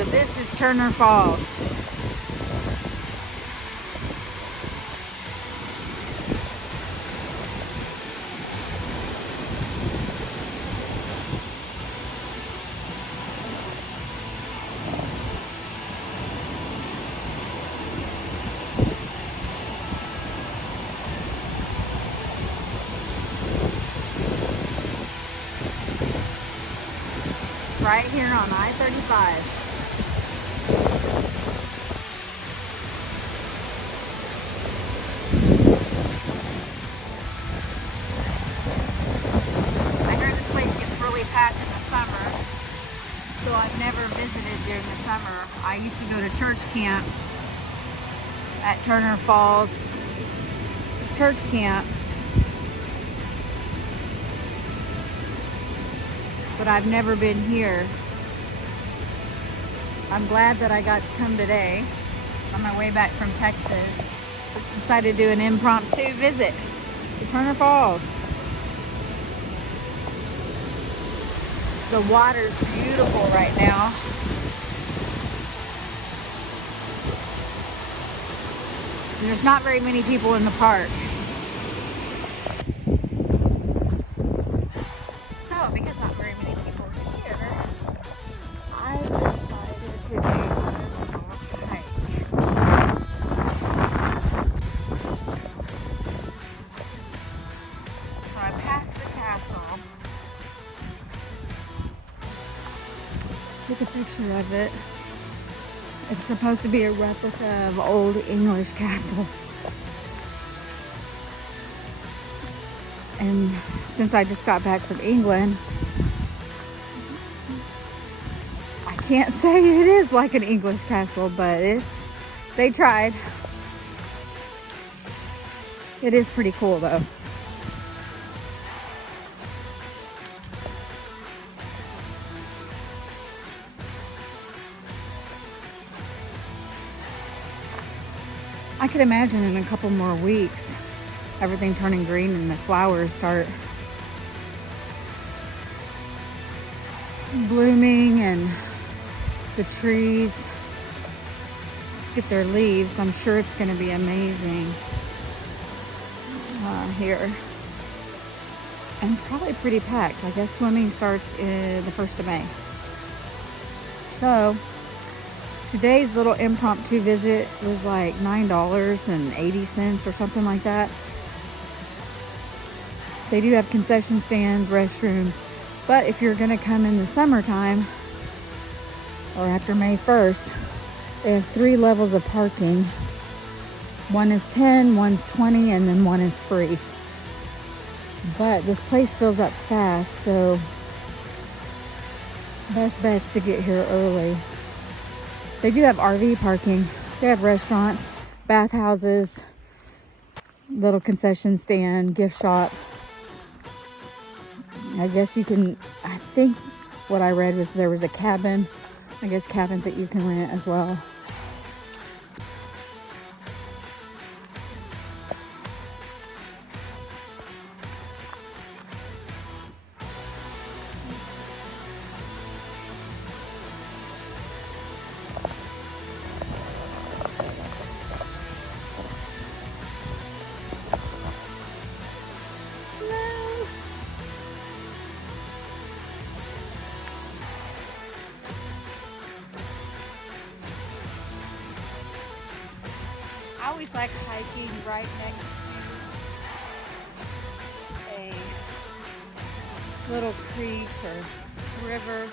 So this is Turner Falls. Right here on I-35. I heard this place gets really packed in the summer, so I've never visited during the summer. I used to go to church camp at Turner Falls Church Camp, but I've never been here. I'm glad that I got to come today on my way back from Texas. Just decided to do an impromptu visit to Turner Falls. The water's beautiful right now. There's not very many people in the park. So, because not very many people are here, I decided to do a little hike. So I passed the castle, took a picture of it. It's supposed to be a replica of old English castles. And since I just got back from England, I can't say it is like an English castle, but they tried. It is pretty cool though. I could imagine in a couple more weeks, everything turning green and the flowers start blooming and the trees get their leaves. I'm sure it's going to be amazing here. And probably pretty packed. I guess swimming starts the 1st of May. So today's little impromptu visit was like $9.80 or something like that. They do have concession stands, restrooms, but if you're gonna come in the summertime or after May 1st, they have 3 levels of parking. One is 10, one's 20, and then one is free. But this place fills up fast, so best bet's to get here early. They do have RV parking. They have restaurants, bathhouses, little concession stand, gift shop. I guess you can, I think what I read was there was a cabin. I guess cabins that you can rent as well. I always like hiking right next to a little creek or river.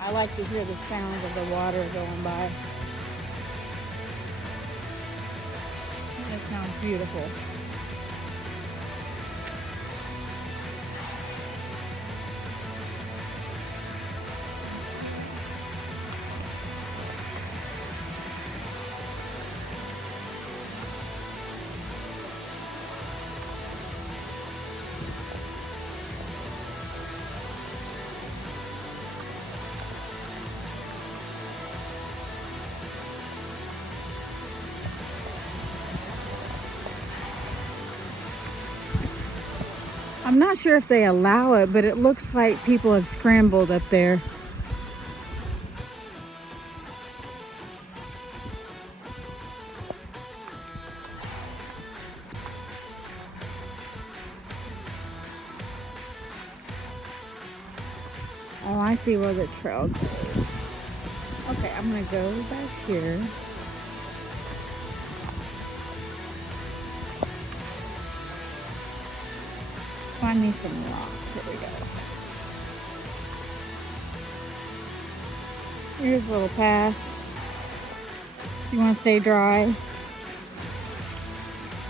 I like to hear the sound of the water going by. That sounds beautiful. I'm not sure if they allow it, but it looks like people have scrambled up there. Oh, I see where the trail goes. Okay, I'm gonna go back here. Find me some rocks. Here we go. Here's a little path. You want to stay dry?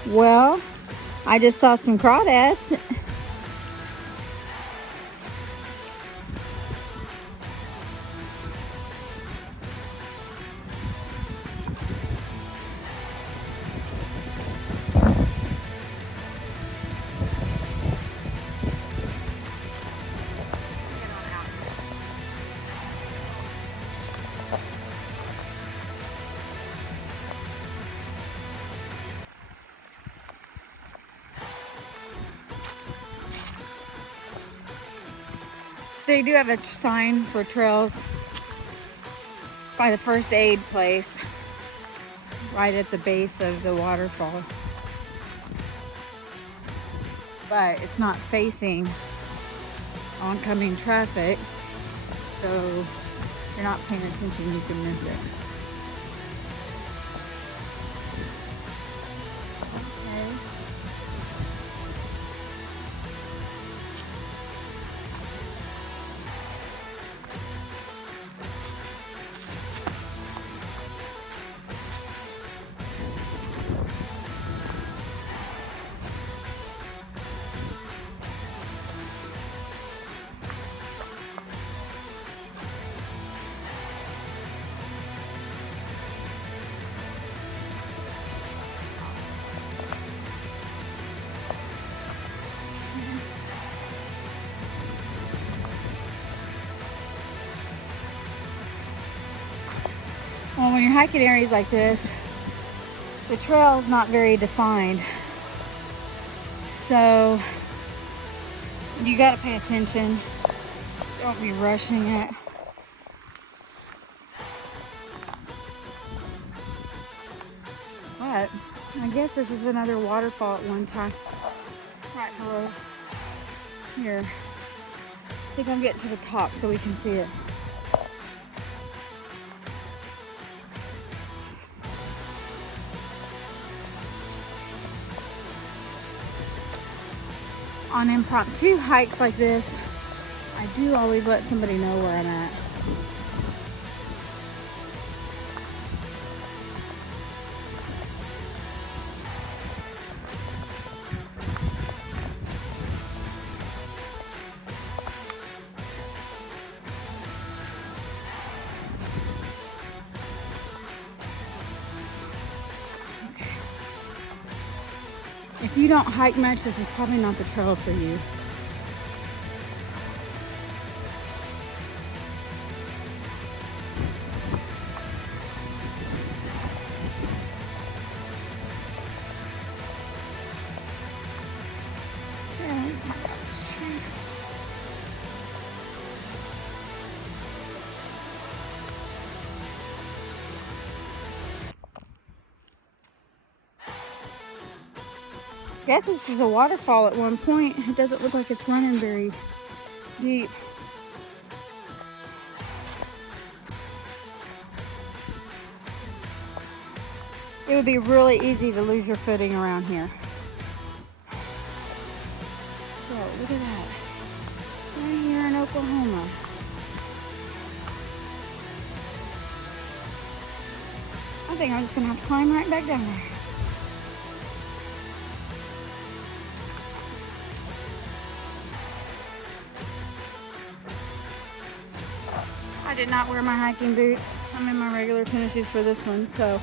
Well, I just saw some crawdads. They do have a sign for trails by the first aid place, right at the base of the waterfall. But it's not facing oncoming traffic, so if you're not paying attention, you can miss it. Okay. Well, when you're hiking areas like this, the trail is not very defined. So you gotta pay attention. Don't be rushing it. But I guess this was another waterfall at one time. Right below here. I think I'm getting to the top so we can see it. On impromptu hikes like this, I do always let somebody know where I'm at. If you don't hike much, this is probably not the trail for you. I guess this is a waterfall at one point. It doesn't look like it's running very deep. It would be really easy to lose your footing around here. So look at that. Right here in Oklahoma. I think I'm just gonna have to climb right back down there. I did not wear my hiking boots. I'm in my regular tennis shoes for this one, so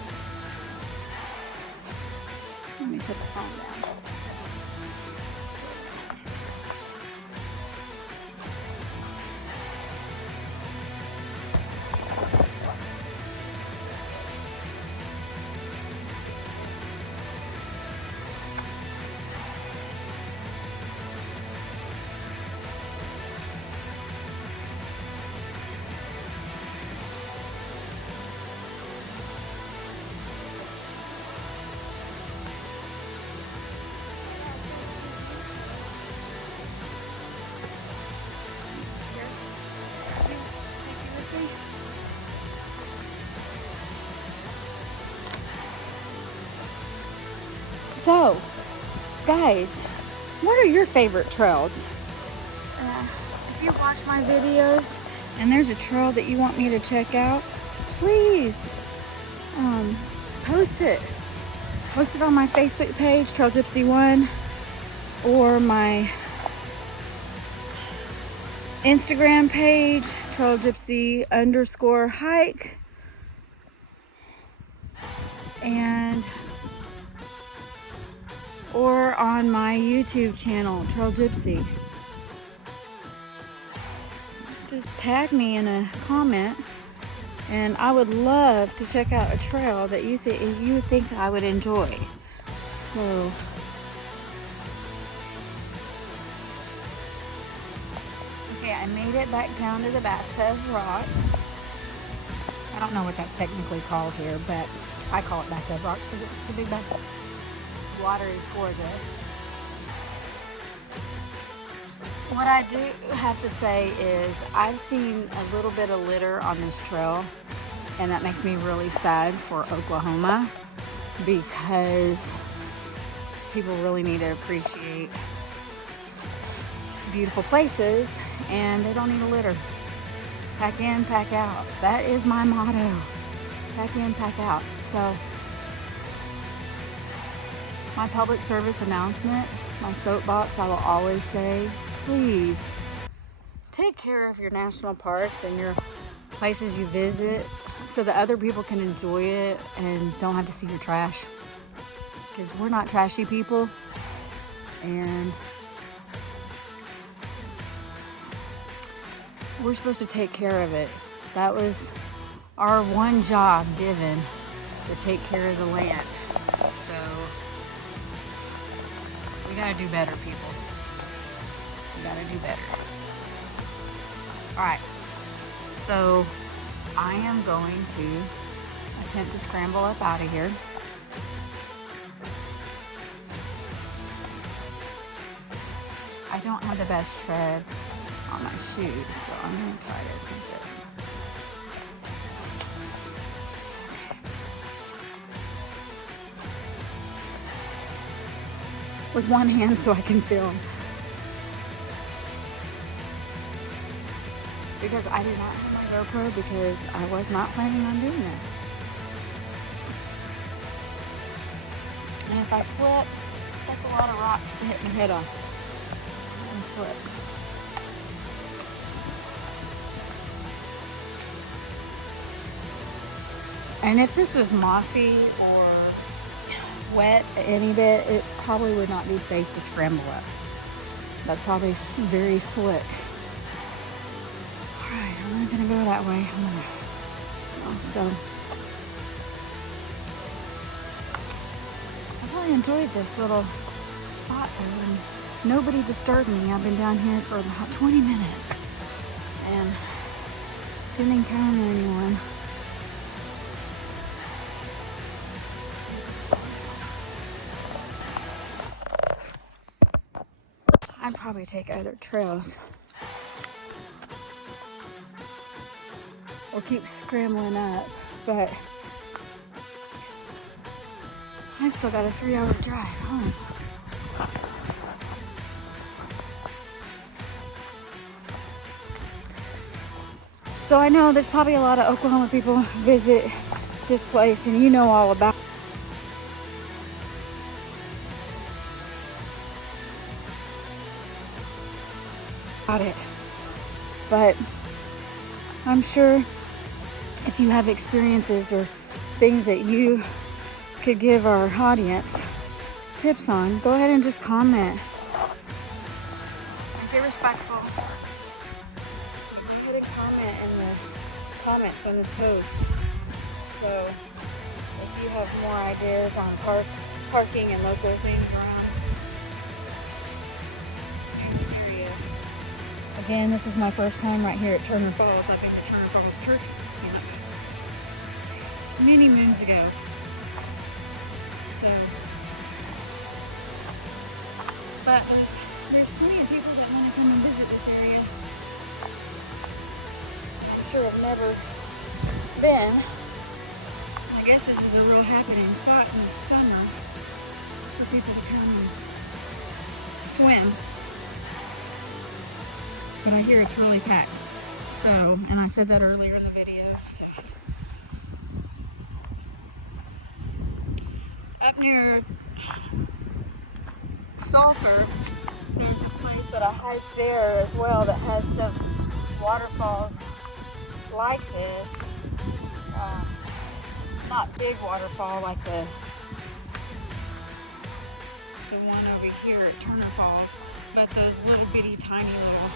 let me set the phone down. So, guys, what are your favorite trails? If you watch my videos and there's a trail that you want me to check out, please post it. Post it on my Facebook page, Trail Gypsy 1, or my Instagram page, Trail Gypsy _hike, and or on my YouTube channel, Trail Gypsy. Just tag me in a comment, and I would love to check out a trail that you think I would enjoy. So okay, I made it back down to the Bathtub Rock. I don't know what that's technically called here, but I call it Bathtub Rocks because it's the big bathtub. The water is gorgeous. What I do have to say is I've seen a little bit of litter on this trail, and that makes me really sad for Oklahoma, because people really need to appreciate beautiful places, and they don't need a litter. Pack in, pack out. That is my motto. Pack in, pack out. So my public service announcement, my soapbox, I will always say, please take care of your national parks and your places you visit so that other people can enjoy it and don't have to see your trash, because we're not trashy people, and we're supposed to take care of it. That was our one job given, to take care of the land. So we gotta do better, people. We gotta do better. All right, so I am going to attempt to scramble up out of here. I don't have the best tread on my shoes, so I'm going to try to attempt this. With one hand so I can film. Because I did not have my GoPro, because I was not planning on doing this. And if I slip, that's a lot of rocks to hit my head on. And slip. And if this was mossy or wet any bit, it probably would not be safe to scramble up. That's probably very slick. Alright, I'm not gonna go that way. So I really enjoyed this little spot though, and nobody disturbed me. I've been down here for about 20 minutes and didn't encounter anyone. I'd probably take other trails or keep scrambling up, but I still got a 3-hour drive home. So I know there's probably a lot of Oklahoma people visit this place, and you know all about it. But I'm sure if you have experiences or things that you could give our audience tips on, go ahead and just comment. And be respectful. Go ahead and comment in the comments on this post. So if you have more ideas on parking and local things around this area. Again, this is my first time right here at Turner Falls. I've been to Turner Falls Church many moons ago. So, but there's plenty of people that want to come and visit this area. I'm sure I've never been. I guess this is a real happening spot in the summer. people to come and swim. But I hear it's really packed. So, and I said that earlier in the video. So. Up near Sulphur, there's a place that I hiked there as well that has some waterfalls like this. Not big waterfall like the one over here at Turner Falls, but those little bitty tiny little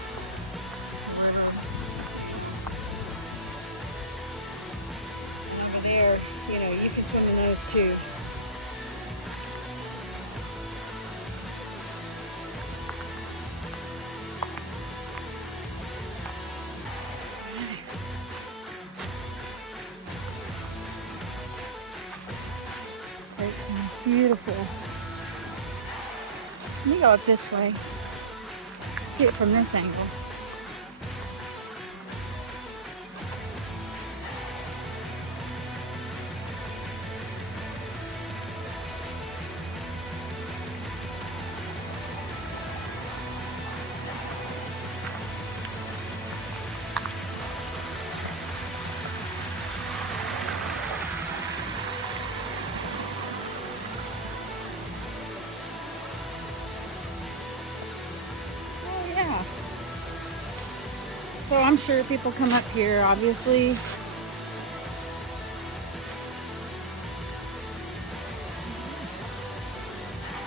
and over there, you know, you can swim in those too. Lake sounds beautiful. Let me go up this way. See it from this angle. So I'm sure people come up here, obviously.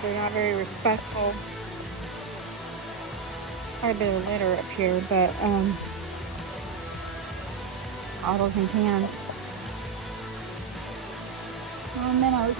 They're not very respectful. Quite a bit of litter up here, but bottles and cans. Oh, minnows.